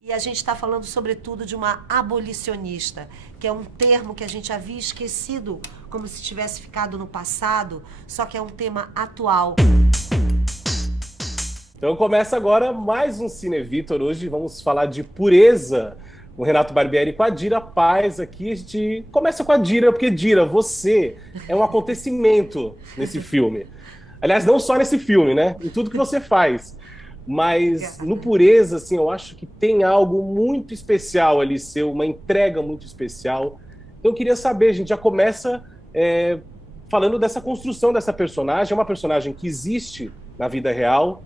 E a gente está falando, sobretudo, de uma abolicionista, que é um termo que a gente havia esquecido como se tivesse ficado no passado, só que é um tema atual. Então começa agora mais um Cine Vitor. Hoje vamos falar de Pureza, com o Renato Barbieri e com a Dira Paz aqui. A gente começa com a Dira, porque Dira, você é um acontecimento nesse filme. Aliás, não só nesse filme, né? Em tudo que você faz. Mas no Pureza, assim, eu acho que tem algo muito especial ali seu, uma entrega muito especial. Então eu queria saber, a gente já começa falando dessa construção dessa personagem. É uma personagem que existe na vida real.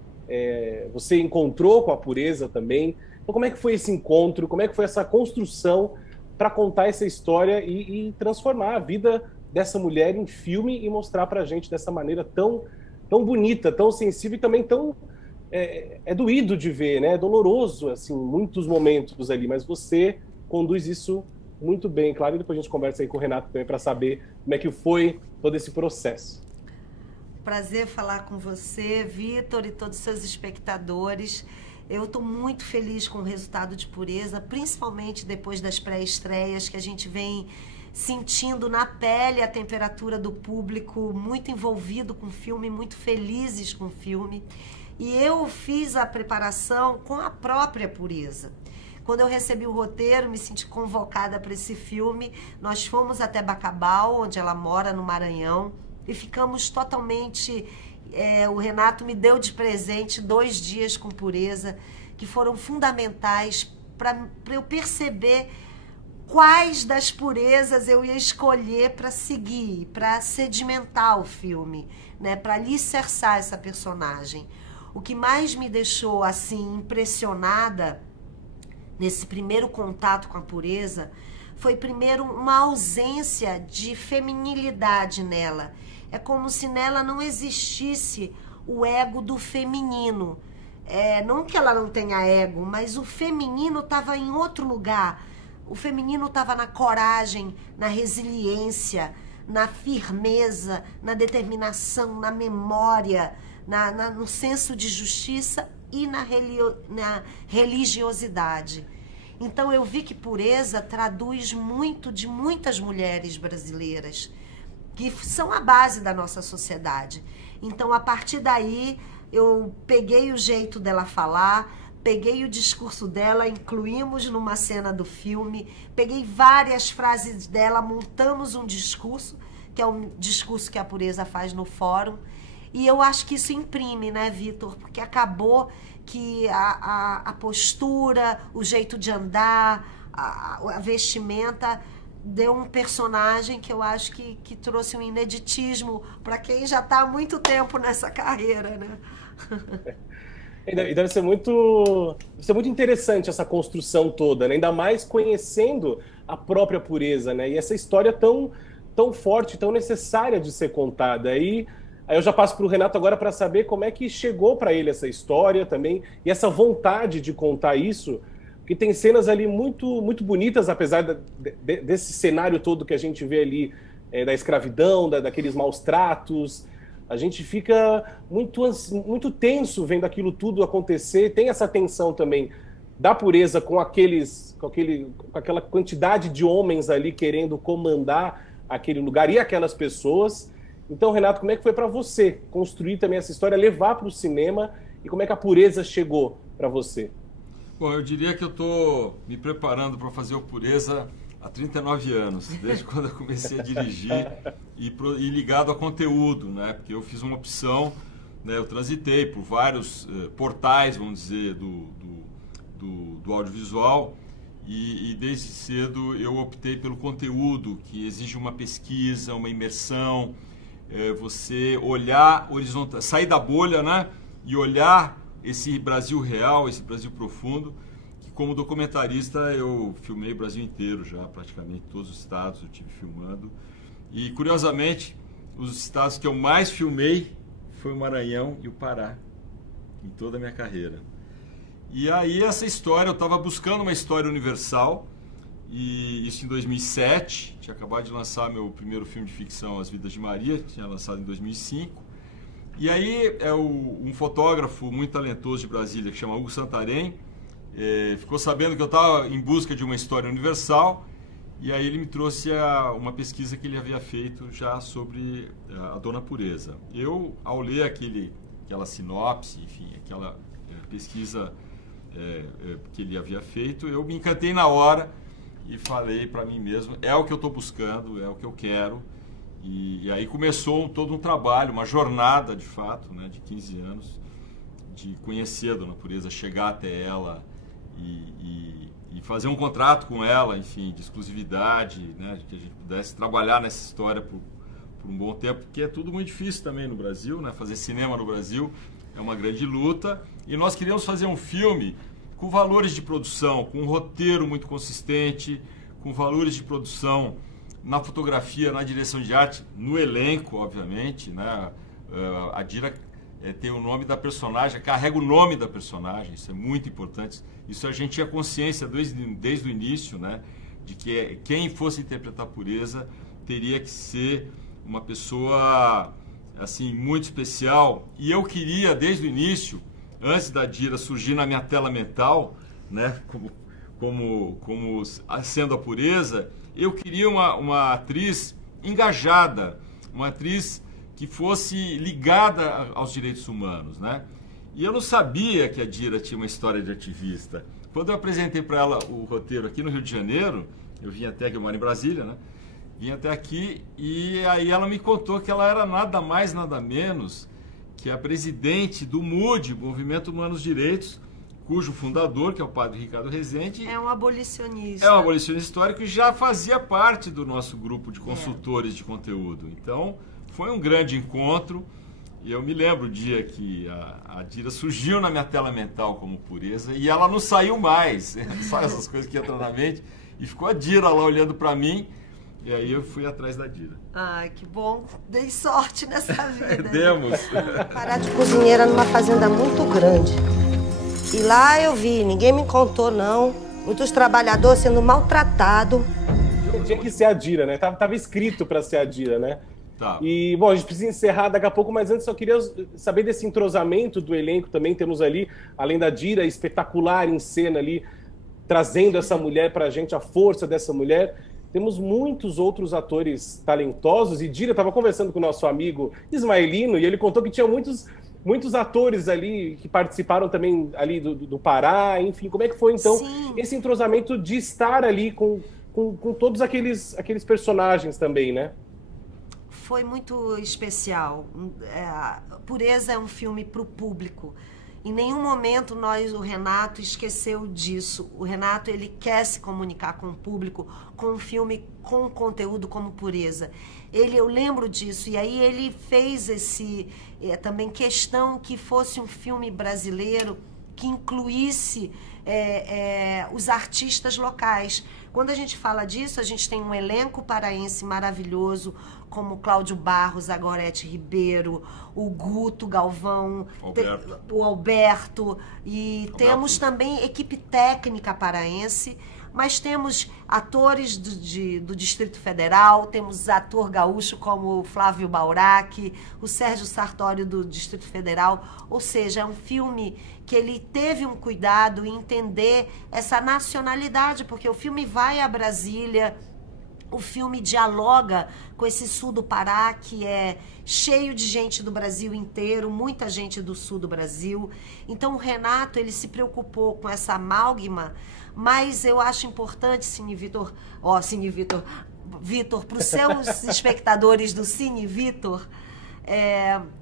Você encontrou com a Pureza também. Então como é que foi esse encontro? Como é que foi essa construção para contar essa história e transformar a vida dessa mulher em filme e mostrar para a gente dessa maneira tão bonita, tão sensível e também tão... É doído de ver, né? É doloroso, assim, muitos momentos ali, mas você conduz isso muito bem, claro, e depois a gente conversa aí com o Renato também para saber como é que foi todo esse processo. Prazer falar com você, Vitor, e todos os seus espectadores. Eu estou muito feliz com o resultado de Pureza, principalmente depois das pré-estreias, que a gente vem sentindo na pele a temperatura do público, muito envolvido com o filme, muito felizes com o filme. E eu fiz a preparação com a própria Pureza. Quando eu recebi o roteiro, me senti convocada para esse filme. Nós fomos até Bacabal, onde ela mora, no Maranhão, e ficamos totalmente... o Renato me deu de presente 2 dias com Pureza, que foram fundamentais para eu perceber quais das purezas eu ia escolher para seguir, para sedimentar o filme, né, para alicerçar essa personagem. O que mais me deixou assim impressionada nesse primeiro contato com a Pureza foi primeiro uma ausência de feminilidade nela. É como se nela não existisse o ego do feminino. Não que ela não tenha ego, mas o feminino estava em outro lugar. O feminino estava na coragem, na resiliência, na firmeza, na determinação, na memória, no senso de justiça e na religiosidade. Então eu vi que Pureza traduz muito de muitas mulheres brasileiras, que são a base da nossa sociedade. Então, a partir daí, eu peguei o jeito dela falar, peguei o discurso dela, incluímos numa cena do filme, peguei várias frases dela, montamos um discurso, que é um discurso que a Pureza faz no fórum, e eu acho que isso imprime, né, Vitor? Porque acabou que a postura, o jeito de andar, a vestimenta... deu um personagem que eu acho que trouxe um ineditismo para quem já está há muito tempo nessa carreira, né? E deve ser muito interessante essa construção toda, né? Ainda mais conhecendo a própria Pureza, né? E essa história tão forte, tão necessária de ser contada. Aí eu já passo para o Renato agora para saber como é que chegou para ele essa história também e essa vontade de contar isso. Porque tem cenas ali muito bonitas, apesar desse cenário todo que a gente vê ali, da escravidão, daqueles maus tratos. A gente fica muito tenso vendo aquilo tudo acontecer. Tem essa tensão também da Pureza com aquela quantidade de homens ali querendo comandar aquele lugar e aquelas pessoas. Então, Renato, como é que foi para você construir também essa história, levar para o cinema, e como é que a Pureza chegou para você? Bom, eu diria que eu estou me preparando para fazer o Pureza há 39 anos, desde quando eu comecei a dirigir e ligado a conteúdo, né? Porque eu fiz uma opção, né? Eu transitei por vários portais, vamos dizer, do audiovisual e desde cedo eu optei pelo conteúdo, que exige uma pesquisa, uma imersão, você olhar horizontal, sair da bolha, né? E olhar esse Brasil real, esse Brasil profundo, que como documentarista eu filmei o Brasil inteiro já, praticamente todos os estados eu tive filmando. E curiosamente, os estados que eu mais filmei foi o Maranhão e o Pará, em toda a minha carreira. E aí essa história, eu estava buscando uma história universal, e isso em 2007, tinha acabado de lançar meu primeiro filme de ficção, As Vidas de Maria, que tinha lançado em 2005. E aí um fotógrafo muito talentoso de Brasília, que chama Hugo Santarém, ficou sabendo que eu estava em busca de uma história universal, e aí ele me trouxe uma pesquisa que ele havia feito já sobre a Dona Pureza. Eu, ao ler aquela sinopse, enfim, aquela pesquisa que ele havia feito, eu me encantei na hora e falei para mim mesmo, é o que eu estou buscando, é o que eu quero. E aí começou todo um trabalho, uma jornada de fato, né, de 15 anos, de conhecer a Dona Pureza, chegar até ela e fazer um contrato com ela, enfim, de exclusividade, né, que a gente pudesse trabalhar nessa história por um bom tempo, porque é tudo muito difícil também no Brasil, né, fazer cinema no Brasil é uma grande luta, e nós queríamos fazer um filme com valores de produção, com um roteiro muito consistente, com valores de produção na fotografia, na direção de arte, no elenco, obviamente, né? A Dira tem o nome da personagem, carrega o nome da personagem, isso é muito importante. Isso a gente tinha consciência desde o início, né? De que quem fosse interpretar a Pureza teria que ser uma pessoa assim muito especial. E eu queria, desde o início, antes da Dira surgir na minha tela mental, né? Como sendo a Pureza, eu queria uma atriz engajada, uma atriz que fosse ligada aos direitos humanos, né? E eu não sabia que a Dira tinha uma história de ativista. Quando eu apresentei para ela o roteiro aqui no Rio de Janeiro, eu vim até aqui, eu moro em Brasília, né? Vim até aqui e aí ela me contou que ela era nada mais, nada menos que a presidente do MUD, Movimento Humanos Direitos, cujo fundador, que é o padre Ricardo Rezende... É um abolicionista. É um abolicionista histórico e já fazia parte do nosso grupo de consultores de conteúdo. Então, foi um grande encontro. E eu me lembro o dia que a Dira surgiu na minha tela mental como Pureza e ela não saiu mais. Só essas coisas que entram na mente. E ficou a Dira lá olhando para mim. E aí eu fui atrás da Dira. Ai, que bom. Dei sorte nessa vida. Demos. Parar de cozinheira numa fazenda muito grande. E lá eu vi, ninguém me contou não. Muitos trabalhadores sendo maltratados. Tinha que ser a Dira, né? Tava escrito para ser a Dira, né? Tá. E, bom, a gente precisa encerrar daqui a pouco, mas antes só queria saber desse entrosamento do elenco também. Temos ali, além da Dira, espetacular em cena ali, trazendo essa mulher pra gente, a força dessa mulher. Temos muitos outros atores talentosos. E Dira, estava conversando com o nosso amigo Ismaelino, e ele contou que tinha muitos atores ali que participaram também ali do Pará, enfim, como é que foi então esse entrosamento de estar ali com todos aqueles personagens também, né? Foi muito especial. Pureza é um filme para o público. Em nenhum momento o Renato esqueceu disso. O Renato, ele quer se comunicar com o público com um filme com conteúdo como Pureza. Eu lembro disso, e aí ele fez também questão que fosse um filme brasileiro que incluísse os artistas locais. Quando a gente fala disso, a gente tem um elenco paraense maravilhoso, como Cláudio Barros, a Gorete Ribeiro, o Guto Galvão, o Alberto, e temos também equipe técnica paraense, mas temos atores do Distrito Federal, temos ator gaúcho como o Flávio Baurac, o Sérgio Sartório do Distrito Federal, ou seja, é um filme que ele teve um cuidado em entender essa nacionalidade, porque o filme vai a Brasília, o filme dialoga com esse sul do Pará, que é cheio de gente do Brasil inteiro, muita gente do sul do Brasil. Então o Renato, ele se preocupou com essa amálgama, mas eu acho importante, Vitor, para os seus espectadores do Cine Vitor,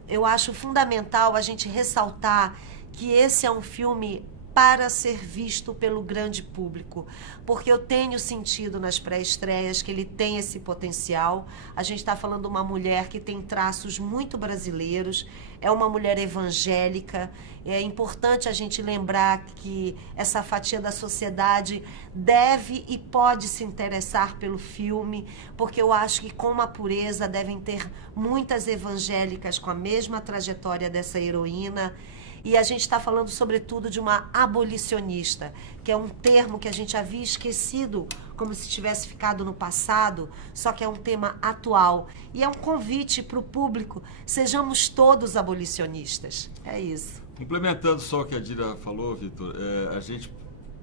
eu acho fundamental a gente ressaltar que esse é um filme para ser visto pelo grande público, porque eu tenho sentido nas pré-estreias que ele tem esse potencial. A gente está falando de uma mulher que tem traços muito brasileiros, é uma mulher evangélica. É importante a gente lembrar que essa fatia da sociedade deve e pode se interessar pelo filme, porque eu acho que com a Pureza devem ter muitas evangélicas com a mesma trajetória dessa heroína. E a gente está falando, sobretudo, de uma abolicionista, que é um termo que a gente havia esquecido, como se tivesse ficado no passado, só que é um tema atual. E é um convite para o público, sejamos todos abolicionistas. É isso. Complementando só o que a Dira falou, Vitor, a gente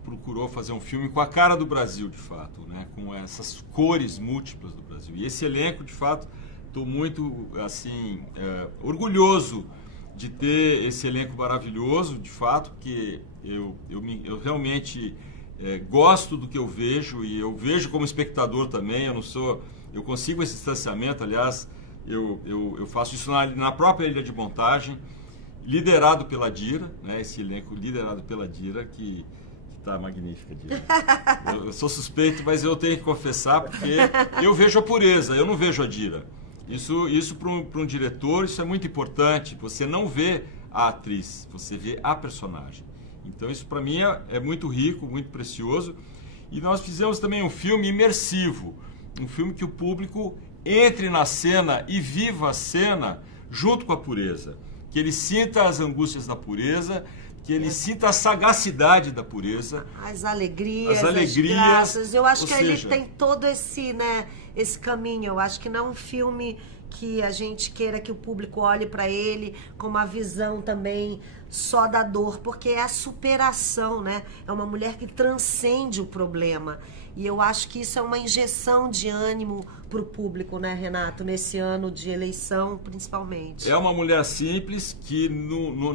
procurou fazer um filme com a cara do Brasil, de fato, né? Com essas cores múltiplas do Brasil. E esse elenco, de fato, estou muito assim, orgulhoso de ter esse elenco maravilhoso, de fato, porque eu realmente gosto do que eu vejo, e eu vejo como espectador também. Eu consigo esse distanciamento. Aliás, eu faço isso na própria ilha de montagem, liderado pela Dira, né? Esse elenco liderado pela Dira, que tá magnífica, Dira. Eu sou suspeito, mas eu tenho que confessar, porque eu vejo a pureza, eu não vejo a Dira. Isso para um diretor, isso é muito importante. Você não vê a atriz, você vê a personagem. Então isso para mim é muito rico, muito precioso. E nós fizemos também um filme imersivo, um filme que o público entre na cena e viva a cena junto com a pureza. Que ele sinta as angústias da pureza, que ele sinta a sagacidade da pureza. As alegrias, as graças. Eu acho que ele tem todo esse, né, esse caminho. Eu acho que não é um filme que a gente queira que o público olhe para ele com uma visão também só da dor, porque é a superação, né? É uma mulher que transcende o problema. E eu acho que isso é uma injeção de ânimo para o público, né, Renato? Nesse ano de eleição, principalmente. É uma mulher simples que,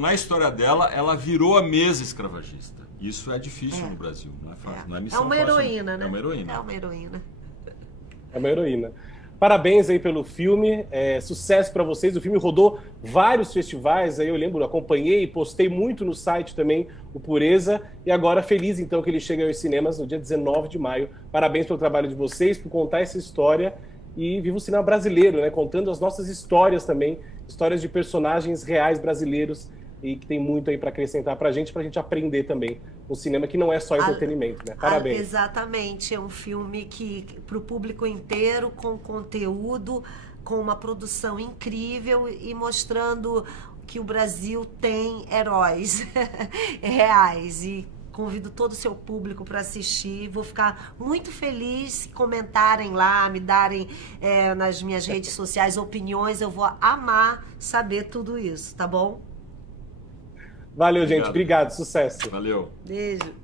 na história dela, ela virou a mesa escravagista. Isso é difícil no Brasil, não é fácil. Não é missão uma heroína, né? É uma heroína. É uma heroína. É uma heroína. Parabéns aí pelo filme, sucesso para vocês. O filme rodou vários festivais, aí eu lembro, acompanhei, postei muito no site também, o Pureza, e agora feliz então que ele chega aos cinemas no dia 19 de maio. Parabéns pelo trabalho de vocês, por contar essa história, e viva o cinema brasileiro, né? Contando as nossas histórias também, histórias de personagens reais brasileiros, e que tem muito aí para acrescentar para a gente aprender também um cinema que não é só entretenimento, né? Parabéns. Exatamente, é um filme que para o público inteiro, com conteúdo, com uma produção incrível e mostrando que o Brasil tem heróis reais. E convido todo o seu público para assistir. Vou ficar muito feliz se comentarem lá, me darem nas minhas redes sociais opiniões. Eu vou amar saber tudo isso, tá bom? Valeu, gente. Obrigado. Sucesso. Valeu. Beijo.